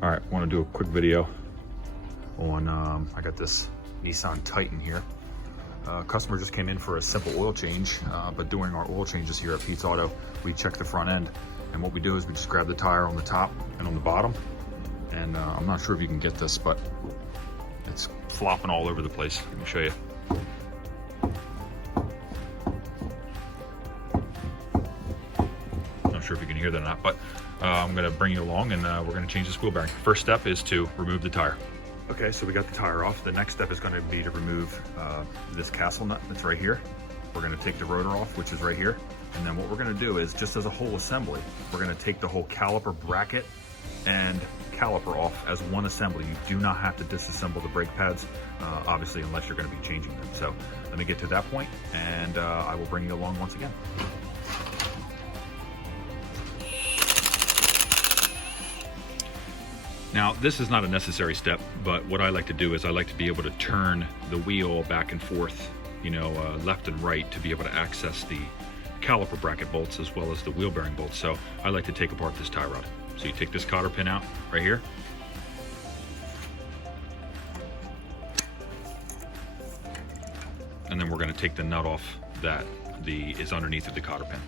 All right, want to do a quick video on, I got this Nissan Titan here. Customer just came in for a simple oil change, but during our oil changes here at Pete's Auto, we check the front end. And what we do is we just grab the tire on the top and on the bottom. And I'm not sure if you can get this, but it's flopping all over the place. Let me show you. Not sure if you can hear that or not, but I'm gonna bring you along and we're gonna change this wheel bearing. First step is to remove the tire. Okay, so we got the tire off. The next step is gonna be to remove this castle nut that's right here. We're gonna take the rotor off, which is right here. And then what we're gonna do is, just as a whole assembly, we're gonna take the whole caliper bracket and caliper off as one assembly. You do not have to disassemble the brake pads, obviously, unless you're gonna be changing them. So let me get to that point and I will bring you along once again. Now, this is not a necessary step, but what I like to do is I like to be able to turn the wheel back and forth, you know, left and right, to be able to access the caliper bracket bolts as well as the wheel bearing bolts. So I like to take apart this tie rod. So you take this cotter pin out right here. And then we're going to take the nut off that is underneath of the cotter pin.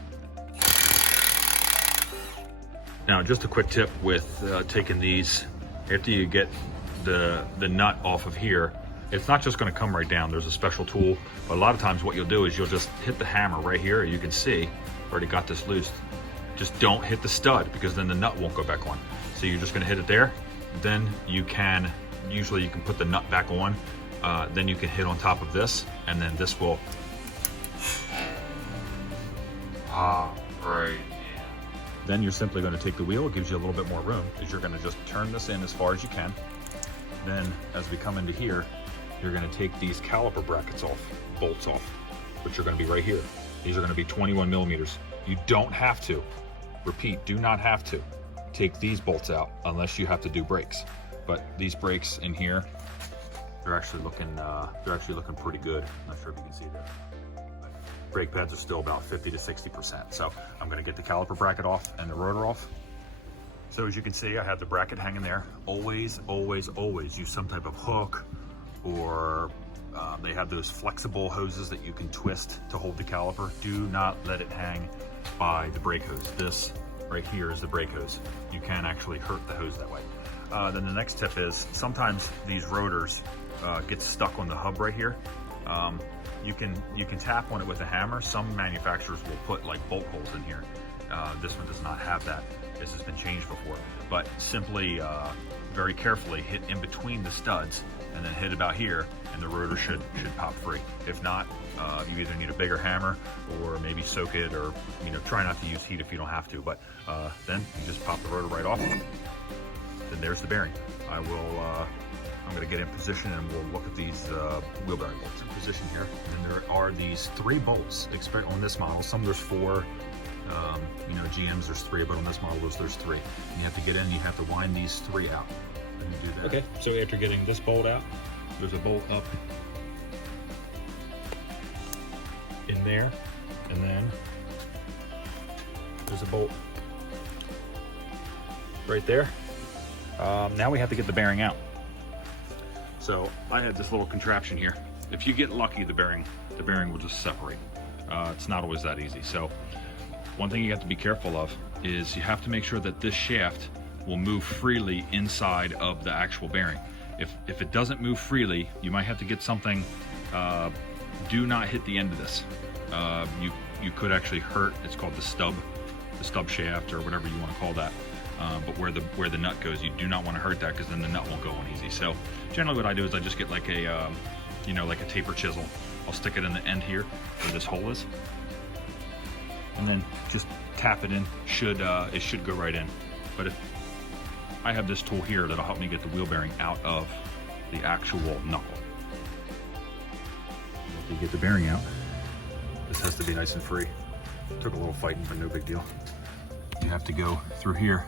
Now, just a quick tip with taking these, after you get the nut off of here, it's not just gonna come right down. There's a special tool, but a lot of times what you'll do is you'll just hit the hammer right here. You can see, I already got this loose. Just don't hit the stud, because then the nut won't go back on. So you're just gonna hit it there. Then usually you can put the nut back on. Then you can hit on top of this, and then this will, right. Then you're simply going to take the wheel. It gives you a little bit more room, is you're going to just turn this in as far as you can. Then as we come into here, you're going to take these caliper brackets off, bolts off, which are going to be right here. These are going to be 21 millimeters. You don't have to, repeat, do not have to take these bolts out unless you have to do brakes. But these brakes in here, they're actually looking pretty good. I'm not sure if you can see that. Brake pads are still about 50 to 60%. So I'm gonna get the caliper bracket off and the rotor off. So as you can see, I have the bracket hanging there. Always, always, always use some type of hook, or they have those flexible hoses that you can twist to hold the caliper. Do not let it hang by the brake hose. This right here is the brake hose. You can actually hurt the hose that way. Then the next tip is, sometimes these rotors get stuck on the hub right here. You can tap on it with a hammer. Some manufacturers will put like bolt holes in here. This one does not have that. This has been changed before. But simply, very carefully hit in between the studs and then hit about here, and the rotor should pop free. If not, you either need a bigger hammer or maybe soak it, or try not to use heat if you don't have to. But then you just pop the rotor right off. Then there's the bearing. I'm going to get in position and we'll look at these wheel bearing bolts in position here. And there are these 3 bolts on this model. Some there's 4, GMs there's 3, but on this model there's 3. And you have to get in, you have to wind these 3 out. And you do that. Okay, so after getting this bolt out, there's a bolt up in there, and then there's a bolt right there. Now we have to get the bearing out. So I had this little contraption here. If you get lucky, the bearing will just separate. It's not always that easy. So one thing you have to be careful of is you have to make sure that this shaft will move freely inside of the actual bearing. If it doesn't move freely, you might have to get something. Do not hit the end of this. You could actually hurt. It's called the stub shaft, or whatever you want to call that. But where the nut goes, you do not want to hurt that, because then the nut won't go on easy. So generally what I do is I just get like a like a taper chisel. I'll stick it in the end here where this hole is, and then just tap it in. It should go right in. But if I have this tool here, that'll help me get the wheel bearing out of the actual knuckle. After you get the bearing out, this has to be nice and free. Took a little fighting, but no big deal. You have to go through here,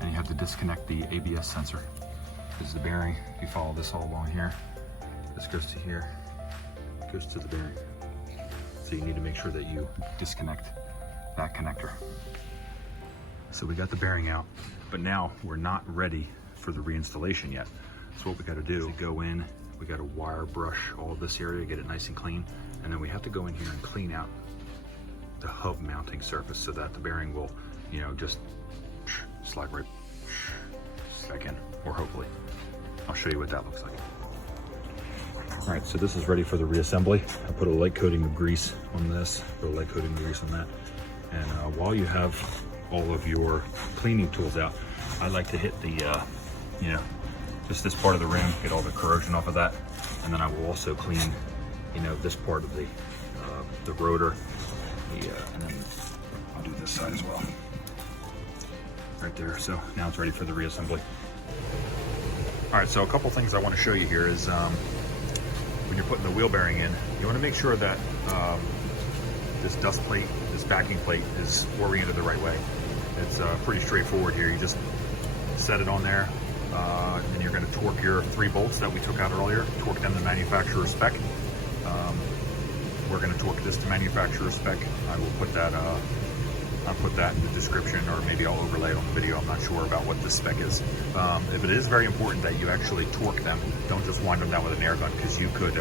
and you have to disconnect the ABS sensor. This is the bearing. If you follow this all along here, this goes to here, goes to the bearing. So you need to make sure that you disconnect that connector. So we got the bearing out, but now we're not ready for the reinstallation yet. So what we got to do is go in, we got to wire brush all of this area, get it nice and clean, and then we have to go in here and clean out the hub mounting surface so that the bearing will, you know, just slide right back in, or hopefully. I'll show you what that looks like. All right, so this is ready for the reassembly. I put a light coating of grease on this, put a light coating of grease on that. And while you have all of your cleaning tools out, I like to hit the, you know, just this part of the rim, get all the corrosion off of that. And then I will also clean, you know, this part of the rotor, and then I'll do this side as well. Right there, so now it's ready for the reassembly. All right, so a couple things I want to show you here is when you're putting the wheel bearing in, you want to make sure that this dust plate, this backing plate is oriented the right way. It's pretty straightforward here. You just set it on there, and you're going to torque your 3 bolts that we took out earlier, torque them to manufacturer spec. We're going to torque this to manufacturer spec. I will put that I'll put that in the description, or maybe I'll overlay it on the video. I'm not sure about what this spec is. If it is very important that you actually torque them, don't just wind them down with an air gun, because you could,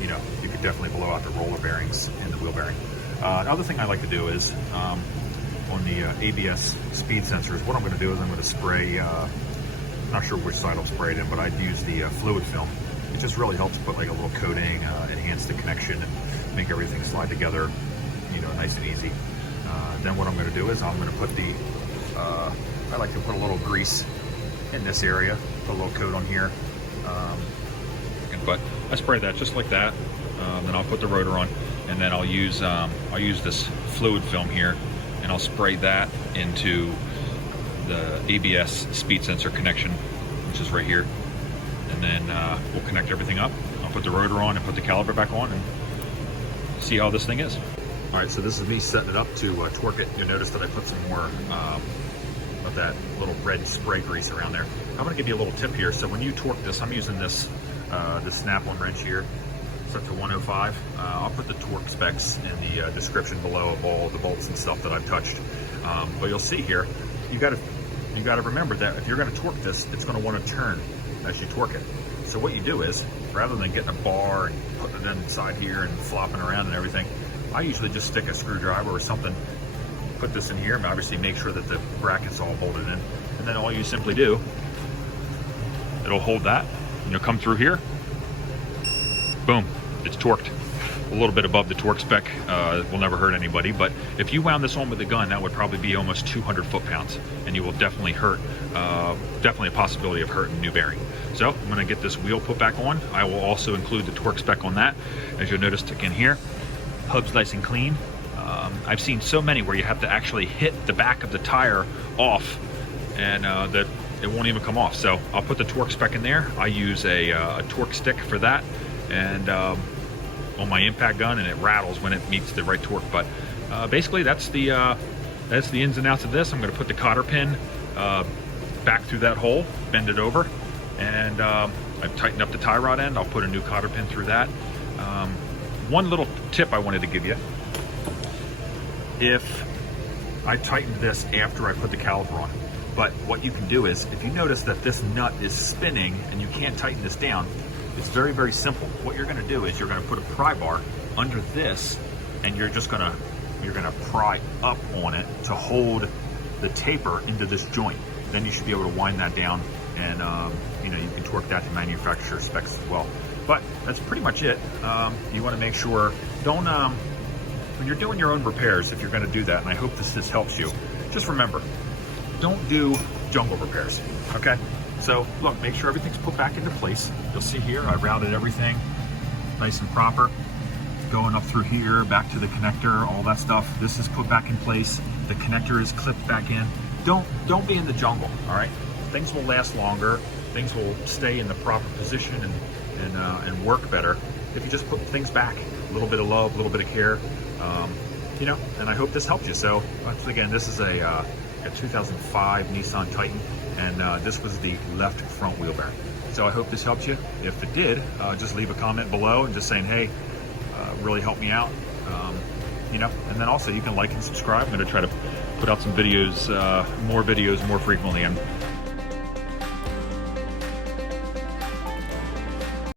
you know, you could definitely blow out the roller bearings in the wheel bearing. Another thing I like to do is on the ABS speed sensors, what I'm going to do is I'm going to spray, not sure which side I'll spray it in, but I'd use the fluid film. It just really helps put like a little coating, enhance the connection, and make everything slide together, you know, nice and easy. Then what I'm going to do is I'm going to put the, I like to put a little grease in this area, put a little coat on here. But I spray that just like that. Then I'll put the rotor on, and then I'll use this fluid film here, and I'll spray that into the ABS speed sensor connection, which is right here. And then we'll connect everything up. I'll put the rotor on and put the caliper back on and see how this thing is. All right, so this is me setting it up to torque it. You'll notice that I put some more of that little red spray grease around there. I'm gonna give you a little tip here. So when you torque this, I'm using this snap-on wrench here, set to 105. I'll put the torque specs in the description below of all the bolts and stuff that I've touched. But you'll see here, you gotta remember that if you're gonna torque this, it's gonna wanna turn as you torque it. So what you do is, rather than getting a bar and putting it inside here and flopping around and everything, I usually just stick a screwdriver or something, put this in here, and obviously make sure that the bracket's all bolted in. And then all you simply do, it'll hold that, and you'll come through here, boom, it's torqued. A little bit above the torque spec, will never hurt anybody, but if you wound this on with a gun, that would probably be almost 200 foot-pounds, and you will definitely hurt, definitely a possibility of hurting new bearing. So I'm gonna get this wheel put back on. I will also include the torque spec on that. As you'll notice again here, hub's nice and clean. I've seen so many where you have to actually hit the back of the tire off, and that it won't even come off. So I'll put the torque spec in there. I use a torque stick for that, and on my impact gun, and it rattles when it meets the right torque. But basically that's the ins and outs of this. I'm going to put the cotter pin back through that hole, bend it over, and I've tightened up the tie rod end. I'll put a new cotter pin through that. One little tip I wanted to give you: if I tightened this after I put the caliper on, but what you can do is, if you notice that this nut is spinning and you can't tighten this down, it's very, very simple. What you're gonna do is you're gonna put a pry bar under this, and you're gonna pry up on it to hold the taper into this joint. Then you should be able to wind that down, and you know, you can torque that to manufacturer specs as well. But that's pretty much it. You want to make sure, don't, when you're doing your own repairs, if you're going to do that, and I hope this helps you, just remember, don't do jungle repairs, okay? So look, make sure everything's put back into place. You'll see here, I routed everything nice and proper. Going up through here, back to the connector, all that stuff. This is put back in place. The connector is clipped back in. Don't be in the jungle, all right? Things will last longer. Things will stay in the proper position and work better if you just put things back. A little bit of love, a little bit of care, you know, and I hope this helped you. So once again, this is a 2005 Nissan Titan, and this was the left front wheel bearing. So I hope this helped you. If it did, just leave a comment below and just saying, hey, really helped me out. You know, and then also you can like and subscribe. I'm going to try to put out some videos, more videos more frequently.